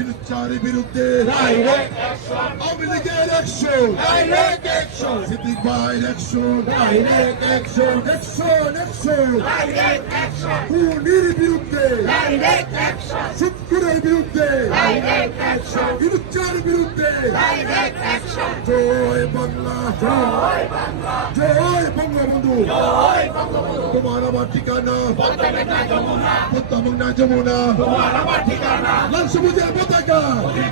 ইনুচারের বিরুদ্ধে direct action, Awami লীগের action, direct action, Siddique ভাইয়ের action, direct action, action action, direct action, খুনির বিরুদ্ধে, ডাইরেক্ট অ্যাকশন, সুৎখোরের বিরুদ্ধে, ডাইরেক্ট অ্যাকশন, ইনুচারের বিরুদ্ধে, ডাইরেক্ট অ্যাকশন। জয় বাংলা, জয় বাংলা, জয় বঙ্গবন্ধু। জয় বঙ্গবন্ধু। তোমার আমার ঠিকানা পদ্মা মেঘনা যমুনা, পদ্মা মেঘনা যমুনা, তোমার আমার ঠিকানা। লাল সবুজের পতাকা,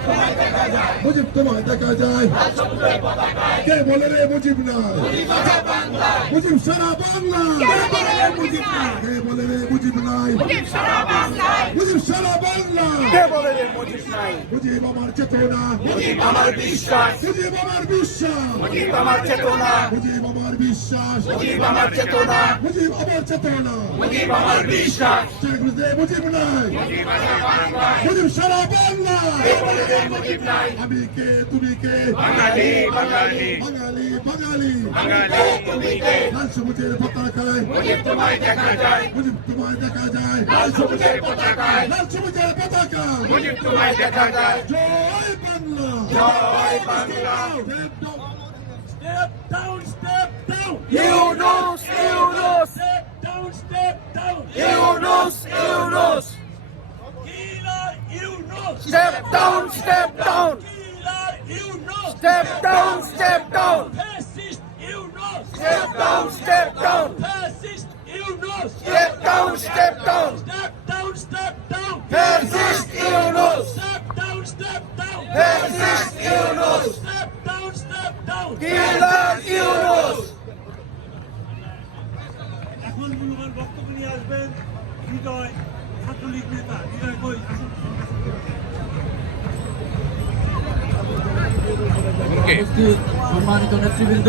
তোমায় দেখা যায়, মুজিব তোমায় দেখা যায়। লাল সবুজের পতাকায়। কে বলে রে মুজিব না, মুজিব আছে বাংলায়, মুজিব সারা বাংলা। কে বলে রে মুজিব নাই? কে বলে রে মুজিব নাই, মুজিব সারা বাংলায়, মুজিব সারা বাংলা। কে বলে রে মুজিব নাই? মুজিব আমার চেতনা, মুজিব আমার বিশ্বাস, মুজিব আমার বিশ্বাস, মুজিব আমার চেতনা, মুজিব আমার বিশ্বাস, মুজিব আমার চেতনা, মুজিব আমার চেতনা। মুজিব আমার বিশ্বাস। শেখ মুজিব মুজিব নাই, মুজিব আছে বাংলায়, মুজিব সারা বাংলা। কে বলে রে মুজিব নাই? আমি কে তুমি কে, বাঙালি, বাঙালি, বাঙালি বাঙালি। বাঙালি, তুমি কে? লাল সবুজের পতাকায়, মুজিব তোমায় দেখা যায়, মুজিব তোমায় দেখা যায়। লাল সবুজের পতাকায়, লাল সবুজের পতাকা, মুজিব তোমায় দেখা যায়। জয় বাংলা। জয় Bangla. Step down, step down. Yunus, Yunus, Step down, step down. Yunus, Yunus, Killer Yunus. step down, step down, Killer Yunus. step down, step down, Fascist Yunus. step down, step down, Fascist Yunus. step down, step down, Step down, step down. fascist Yunus, Step down, step down. fascist Yunus, Step down, step down. killer Yunus. এখন মূল্যবান বক্তব্য নিয়ে আসবেন হৃদয়, ছাত্রলীগ নেতা হৃদয় কই আসুন। সম্মানিত নেতৃবৃন্দ